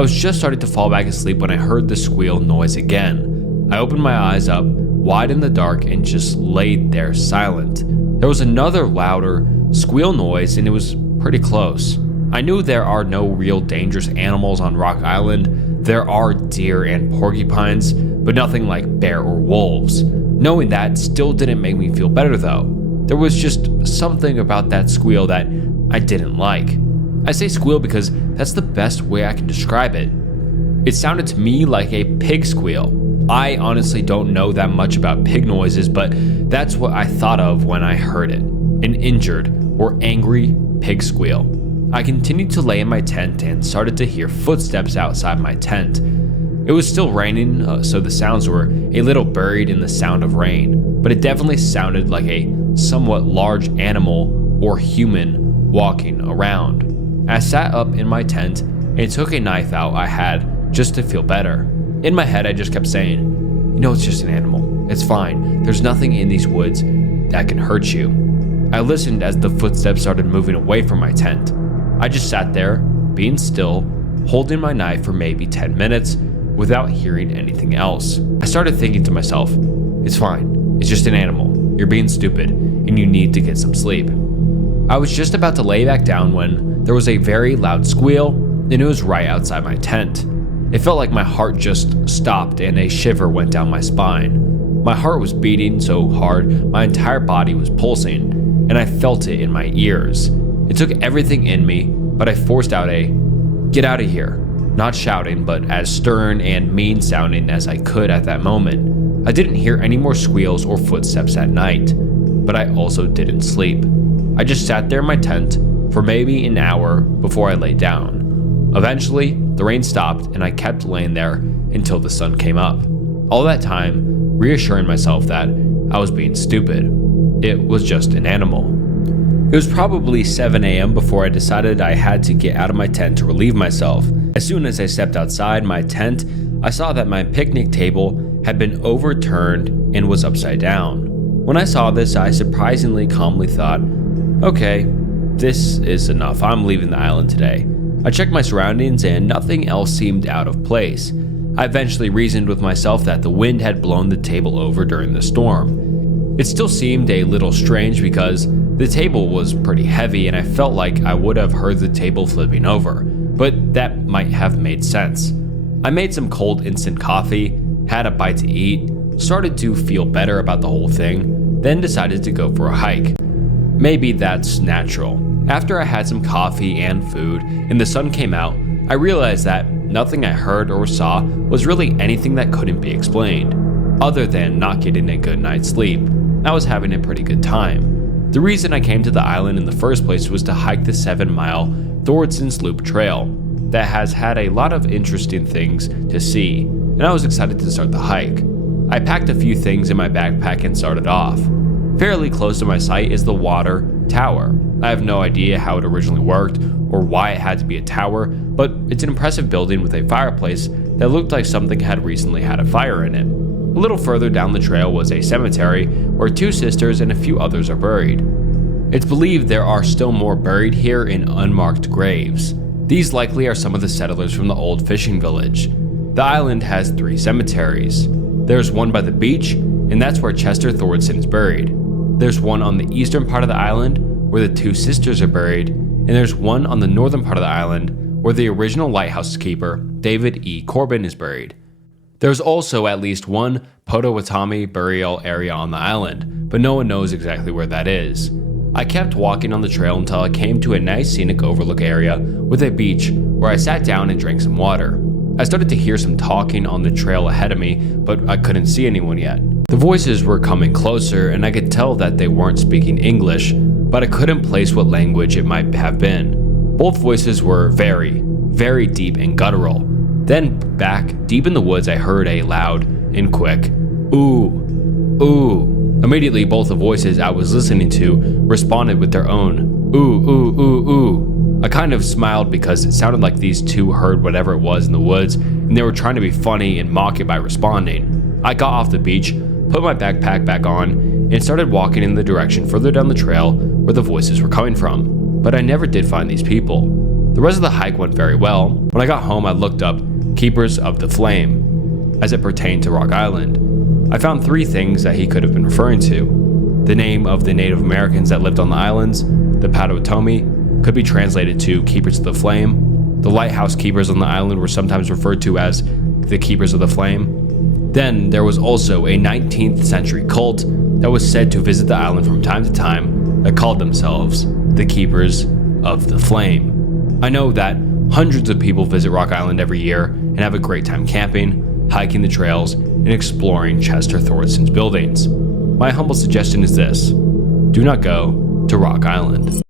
I was just starting to fall back asleep when I heard the squeal noise again. I opened my eyes up, wide in the dark, and just laid there silent. There was another louder squeal noise, and it was pretty close. I knew there are no real dangerous animals on Rock Island. There are deer and porcupines, but nothing like bear or wolves. Knowing that still didn't make me feel better though. There was just something about that squeal that I didn't like. I say squeal because that's the best way I can describe it. It sounded to me like a pig squeal. I honestly don't know that much about pig noises, but that's what I thought of when I heard it. An injured or angry pig squeal. I continued to lay in my tent and started to hear footsteps outside my tent. It was still raining, so the sounds were a little buried in the sound of rain, but it definitely sounded like a somewhat large animal or human walking around. I sat up in my tent and took a knife out I had just to feel better. In my head, I just kept saying, it's just an animal. It's fine. There's nothing in these woods that can hurt you. I listened as the footsteps started moving away from my tent. I just sat there, being still, holding my knife for maybe 10 minutes without hearing anything else. I started thinking to myself, it's fine, it's just an animal, you're being stupid, and you need to get some sleep. I was just about to lay back down when there was a very loud squeal, and it was right outside my tent. It felt like my heart just stopped and a shiver went down my spine. My heart was beating so hard, my entire body was pulsing, and I felt it in my ears. It took everything in me, but I forced out a, "Get out of here," not shouting, but as stern and mean sounding as I could at that moment. I didn't hear any more squeals or footsteps at night, but I also didn't sleep. I just sat there in my tent for maybe an hour before I lay down. Eventually, the rain stopped and I kept laying there until the sun came up. All that time, reassuring myself that I was being stupid. It was just an animal. It was probably 7 a.m. before I decided I had to get out of my tent to relieve myself. As soon as I stepped outside my tent, I saw that my picnic table had been overturned and was upside down. When I saw this, I surprisingly calmly thought, okay, this is enough. I'm leaving the island today. I checked my surroundings and nothing else seemed out of place. I eventually reasoned with myself that the wind had blown the table over during the storm. It still seemed a little strange because the table was pretty heavy and I felt like I would have heard the table flipping over, but that might have made sense. I made some cold instant coffee, had a bite to eat, started to feel better about the whole thing, then decided to go for a hike. Maybe that's natural. After I had some coffee and food and the sun came out, I realized that nothing I heard or saw was really anything that couldn't be explained, other than not getting a good night's sleep. I was having a pretty good time. The reason I came to the island in the first place was to hike the 7-mile Thordson's Loop Trail that has had a lot of interesting things to see, and I was excited to start the hike. I packed a few things in my backpack and started off. Fairly close to my site is the water tower. I have no idea how it originally worked or why it had to be a tower, but it's an impressive building with a fireplace that looked like something had recently had a fire in it. A little further down the trail was a cemetery where 2 sisters and a few others are buried. It's believed there are still more buried here in unmarked graves. These likely are some of the settlers from the old fishing village. The island has 3 cemeteries. There's one by the beach, and that's where Chester Thordson is buried. There's one on the eastern part of the island where the 2 sisters are buried, and there's one on the northern part of the island where the original lighthouse keeper, David E. Corbin, is buried. There's also at least one Potawatomi burial area on the island, but no one knows exactly where that is. I kept walking on the trail until I came to a nice scenic overlook area with a beach where I sat down and drank some water. I started to hear some talking on the trail ahead of me, but I couldn't see anyone yet. The voices were coming closer and I could tell that they weren't speaking English, but I couldn't place what language it might have been. Both voices were very, very deep and guttural. Then back deep in the woods I heard a loud and quick, "Ooh, ooh." Immediately both the voices I was listening to responded with their own, "Ooh, ooh, ooh, ooh." I kind of smiled because it sounded like these 2 heard whatever it was in the woods and they were trying to be funny and mock it by responding. I got off the beach, put my backpack back on, and started walking in the direction further down the trail where the voices were coming from. But I never did find these people. The rest of the hike went very well. When I got home, I looked up Keepers of the Flame as it pertained to Rock Island. I found 3 things that he could have been referring to. The name of the Native Americans that lived on the islands, the Potawatomi, could be translated to Keepers of the Flame. The lighthouse keepers on the island were sometimes referred to as the Keepers of the Flame. Then there was also a 19th century cult that was said to visit the island from time to time that called themselves the Keepers of the Flame. I know that hundreds of people visit Rock Island every year and have a great time camping, hiking the trails, and exploring Chester Thordson's buildings. My humble suggestion is this: do not go to Rock Island.